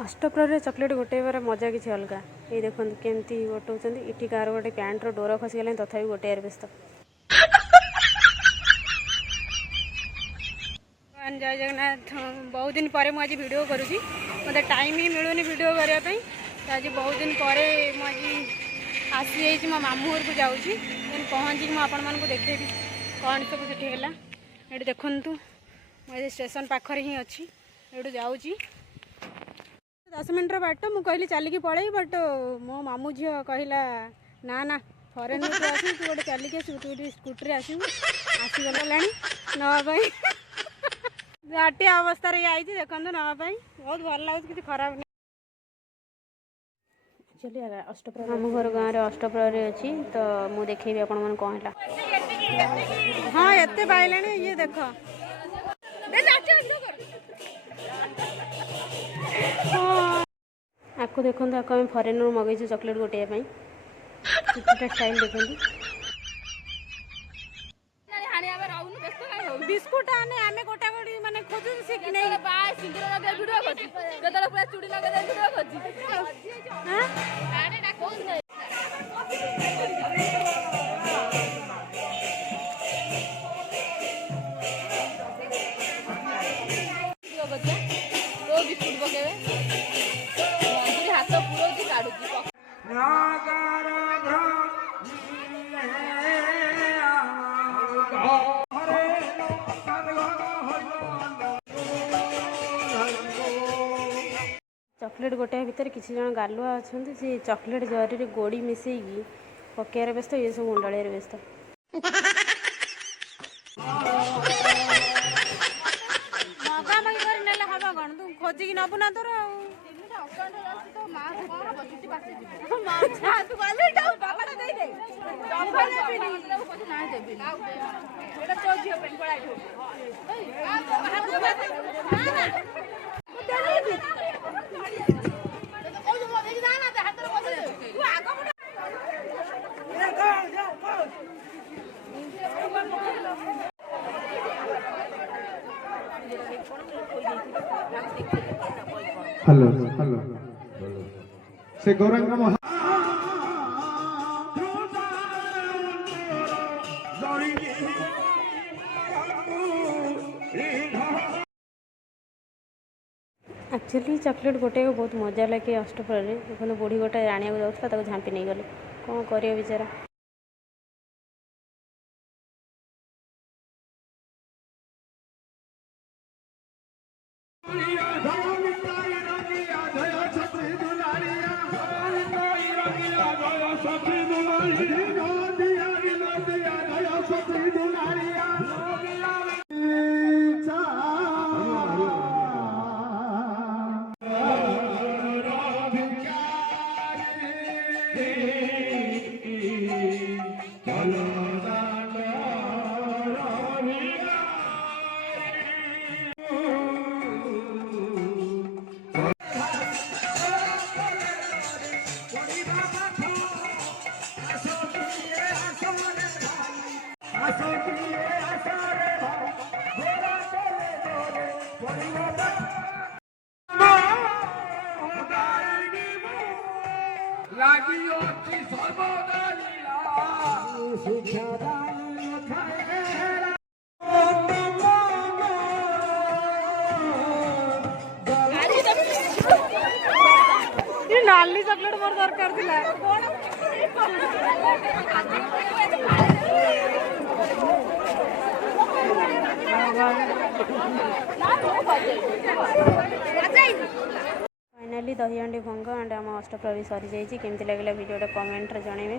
अष्टप्रहरी chocolate गोटेबार मजा किसी अलग ये देखो केमती गोटाऊँ इटी कार गोटे पैंट्र डोर खसीगला तथा गोटे व्यस्त जय जगन्नाथ बहुत दिन पर मुझे वीडियो करुँची मत टाइम ही मिलूनी वीडियो करने आज बहुत दिन पर मुझे आसी जा मो मामू घर को जाऊँगी पहुँचिक मुझे देखेबी कौन सब सीटेगा ये देखु मुझे स्टेशन पाखरे ही अच्छी ये जाऊँगी 10 मिनट बाट मुझे कहली चलिकी पड़े बट मो मामू झी कहला ना ना फरेन तू आस तू गोटे चलिकी आसू तू स्कूटी आसू आसीगला नापी घाटिया अवस्था आई देखो नापी बहुत भल लगे किसी खराब नहीं चलिए अष्टप्रहरी मामू घर गाँव में अष्टप्रहरी अच्छी तो मुझे देखेबी आपण मन कौन है हाँ एत पाइला ये देख आपको देखो आपको आम फरेन मगेचु चॉकलेट गोटे स्टाइल देखो बिस्कुट आने आमे गोटा गोटी माने खोजु से कि नहीं बा सिंदूर लगे वीडियो खोजु गदल पूरा चूड़ी लगे वीडियो खोजु हां आने ना कोन नहीं वीडियो बच्चा तो बिस्कुट बकेवे मंदिर हाथ पूरा दी काढुची नागारा भ्रा चॉकलेट गोटे भितर किसी जन गालुआ अच्छा से चॉकलेट जरी गोड़ी मिसेगी पकेयर व्यस्त ये सब मुंडल व्यस्त खोजिकी नबु ना तोर हेलो हेलो से गौरंग महा एक्चुअली चॉकलेट गोटे को बहुत मजा लगे अष्टप्रहरी देखो बुढ़ी गोटे आने जाऊला झांपी नहीं गले कौन कर बेचारा नाली चॉकलेट मोर दरकार थिला फाइनाली दही हांडी भंग एंड आम अष्टप्रहरी सरी जाइए केमती लगे वीडियो कमेंट रे जणेबे।